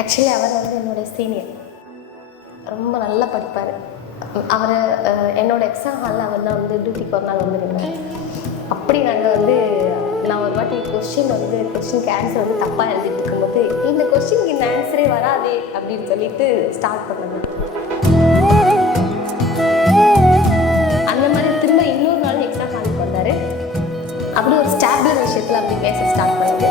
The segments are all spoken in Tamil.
ஆக்சுவலி அவர் வந்து என்னுடைய சீனியர், ரொம்ப நல்லா படிப்பார். அவர் என்னோடய எக்ஸாம் ஹாலில் அவர் தான் வந்து டியூட்டிக்கு ஒரு நாள் வந்துருந்தார். அப்படி நாங்கள் வந்து நான் ஒரு வாட்டி கொஸ்டினுக்கு ஆன்சர் வந்து தப்பாக எழுதிட்டு இருக்கும்போது இந்த கொஸ்டினுக்கு இந்த ஆன்சரே வராதே அப்படின்னு சொல்லிட்டு ஸ்டார்ட் பண்ணது. அந்த மாதிரி திரும்ப இன்னொரு நாள் எக்ஸாம் ஹாலுக்கு வந்தார். அப்படி ஒரு ஸ்டாப்லர் விஷயத்தில் அப்படி பேச ஸ்டார்ட் பண்ணுது.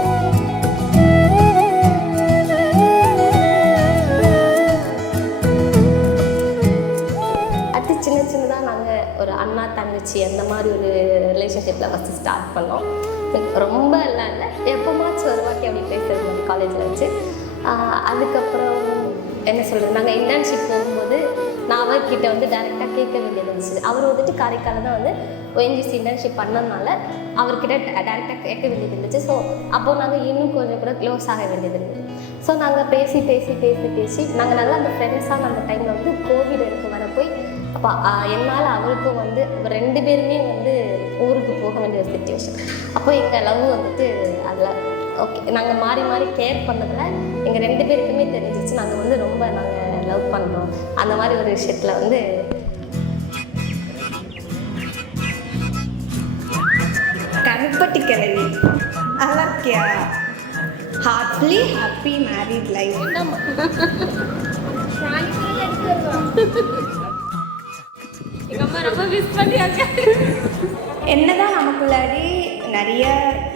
சின்னதாக நாங்கள் ஒரு அண்ணா தங்கச்சி அந்த மாதிரி ஒரு ரிலேஷன்ஷிப்பில் ஃபஸ்ட்டு ஸ்டார்ட் பண்ணோம். ரொம்ப இல்லை எப்போமாச்சும் ஒரு வாட்டி அப்படி பேசுகிறது நம்ம காலேஜில் வச்சு. அதுக்கப்புறம் என்ன சொல்கிறது, நாங்கள் இன்டர்ன்ஷிப் போகும்போது நான் அவர்கிட்ட வந்து டைரெக்டாக கேட்க வேண்டியது இருந்துச்சு. அவர் வந்துட்டு காரைக்காலில் தான் வந்து ONGC இன்டர்ன்ஷிப் பண்ணதுனால அவர்கிட்ட டைரெக்டாக கேட்க வேண்டியது இருந்துச்சு. ஸோ அப்போது நாங்கள் இன்னும் கொஞ்சம் கூட க்ளோஸ் ஆக வேண்டியது இருந்தது. ஸோ நாங்கள் பேசி நாங்கள் நல்லா அந்த ஃப்ரெண்ட்ஸாக அந்த டைமில் வந்து கோவிட் எடுத்து வர போய் அப்போ என்னால் அவருக்கும் வந்து 2 பேருமே வந்து ஊருக்கு போக வேண்டிய ஒரு சிச்சுவேஷன். அப்போ எங்கள் லவ் வந்துட்டு அதில் ஓகே நாங்கள் மாறி கேர் பண்ணதில் எங்கள் 2 பேருக்குமே தெரிஞ்சிச்சு நாங்கள் வந்து ரொம்ப நாங்கள் லவ் பண்ணுறோம். அந்த மாதிரி ஒரு விஷயத்தில் வந்து கருப்பட்டி கிழவி அலக்கியா ஹார்ட்லி ஹாப்பி மேரிட் லைஃப். என்னதான் நமக்குள்ளாடி நிறைய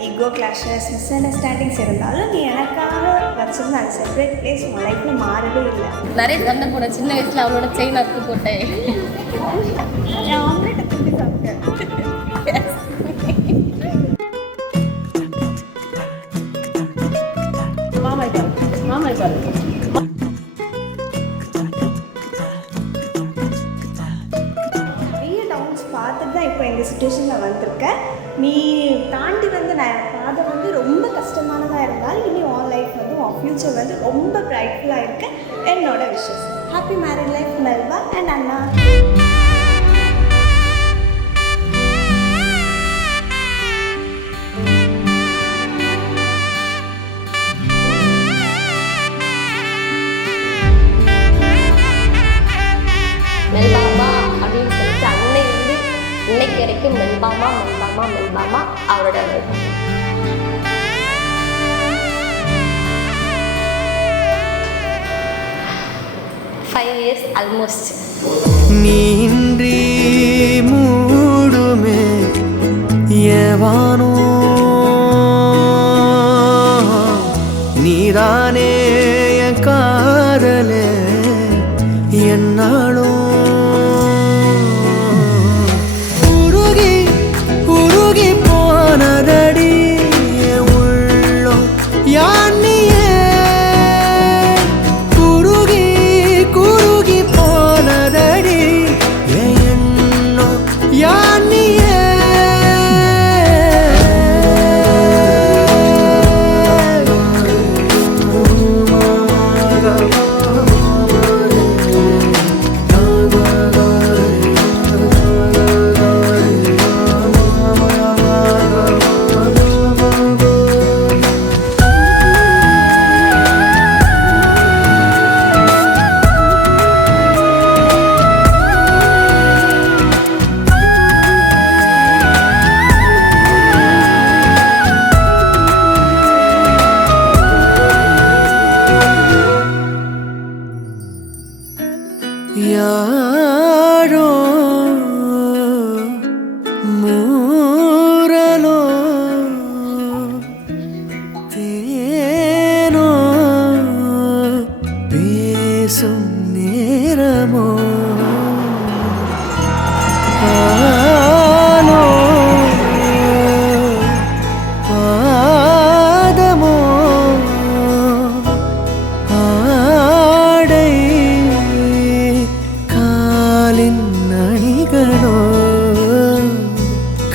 ஈகோ கிளாஷஸ் மிஸ் அண்டர்ஸ்டாண்டிங்ஸ் இருந்தாலும் நீ எனக்காக வச்சிருந்த அந்த செப்பரேட் பிளேஸ் உன் லைஃப்பில் மாறவே இல்லை. நிறைய சண்டை போட சின்ன வயசில் அவளோட செயின் அறுத்து போட்டேன். ஆம்லேட்டை திருப்பி சாப்பிட்டேன். நிறைய டவுன்ஸ் பார்த்துட்டு தான் இப்போ இந்த சுச்சுவேஷனில் வந்திருக்கேன். நீ தாண்டி வந்து நான் பாதை வந்து ரொம்ப கஷ்டமானதாக இருந்தாலும் இனி உன் லைஃப் வந்து உன் ஃப்யூச்சர் வந்து ரொம்ப பிரைட்ஃபுல்லாக இருக்கு. என்னோட விஷஸ் ஹாப்பி மேரிட் லைஃப் மெல்வா அண்ட் அண்ணா. மெல்பாமா அப்படின்னு சொல்லிட்டு அன்னை வந்து இன்னைக்கு வரைக்கும் மெல்பாமா அவரோட 5 years ஆல்மோஸ்ட். நீன்றி மூடுமே ஏவானோ நீதானே என் காதலே என்னாலும் உருகி போனதடி உள்ளம் யானியே குருகி போனதடி எண்ணம் யானியே யாரோ மூரலோ தேனோ பேசும் நேரமோ ஆனோ பாதமோ ஆடை காலின் அணிகளோ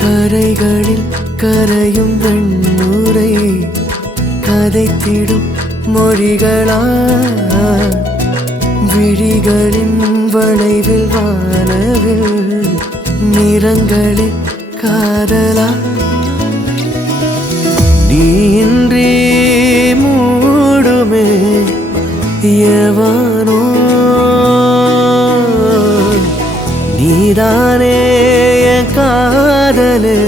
கரைகளில் கரையும் வெண்ணுரை கதைத்திடும் மொழிகளா விழிகளின் வளைவில் வானவில் நிறங்களில் காதலா நீன்றி மூடுமே எவனோ நீதானே என் காதலே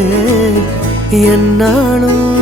என்னாலும்